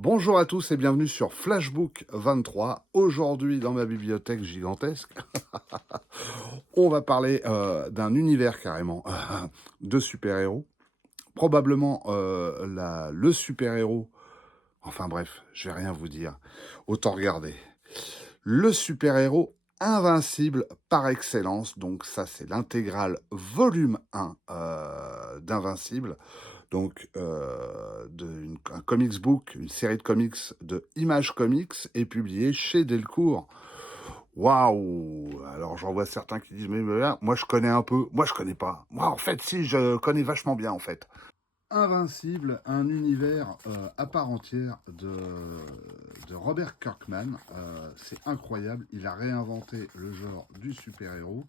Bonjour à tous et bienvenue sur Flashbook 23. Aujourd'hui, dans ma bibliothèque gigantesque, on va parler d'un univers carrément de super-héros. Probablement le super-héros. Enfin bref, je vais rien vous dire. Autant regarder. Le super-héros invincible par excellence. Donc ça, c'est l'intégrale volume 1 d'Invincible. Donc un comics book, une série de comics de Image Comics est publiée chez Delcourt. Waouh! Alors j'en vois certains qui disent mais là, moi je connais un peu, moi je connais pas. Moi en fait si je connais vachement bien en fait. Invincible, un univers à part entière de Robert Kirkman. C'est incroyable, il a réinventé le genre du super-héros.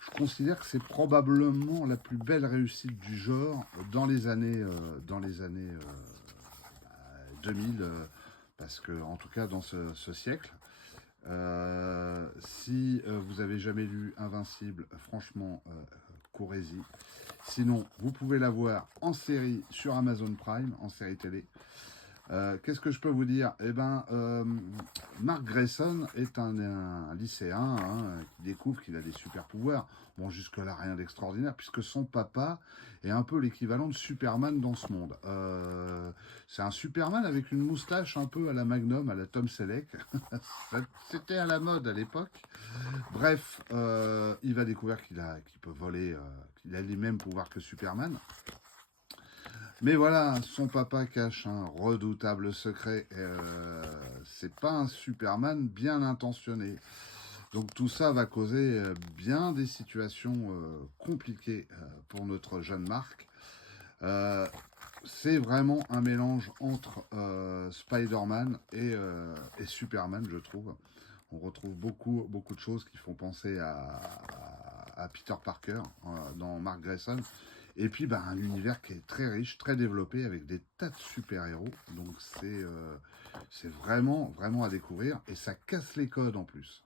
Je considère que c'est probablement la plus belle réussite du genre dans les années 2000, parce que en tout cas dans ce siècle. Si vous avez jamais lu Invincible, franchement, courez-y. Sinon, vous pouvez la voir en série sur Amazon Prime, en série télé. Qu'est-ce que je peux vous dire? Eh ben, Mark Grayson est un lycéen qui découvre qu'il a des super pouvoirs. Bon, jusque-là, rien d'extraordinaire, puisque son papa est un peu l'équivalent de Superman dans ce monde. C'est un Superman avec une moustache un peu à la Magnum, à la Tom Selleck. C'était à la mode à l'époque. Bref, il va découvrir qu'il peut voler, qu'il a les mêmes pouvoirs que Superman. Mais voilà, son papa cache un redoutable secret. C'est pas un Superman bien intentionné. Donc tout ça va causer bien des situations compliquées pour notre jeune Marc. Euh, c'est vraiment un mélange entre Spider-Man et Superman, je trouve. On retrouve beaucoup de choses qui font penser à Peter Parker dans Mark Grayson. Et puis un univers qui est très riche, très développé, avec des tas de super-héros. Donc c'est vraiment à découvrir. Et ça casse les codes en plus.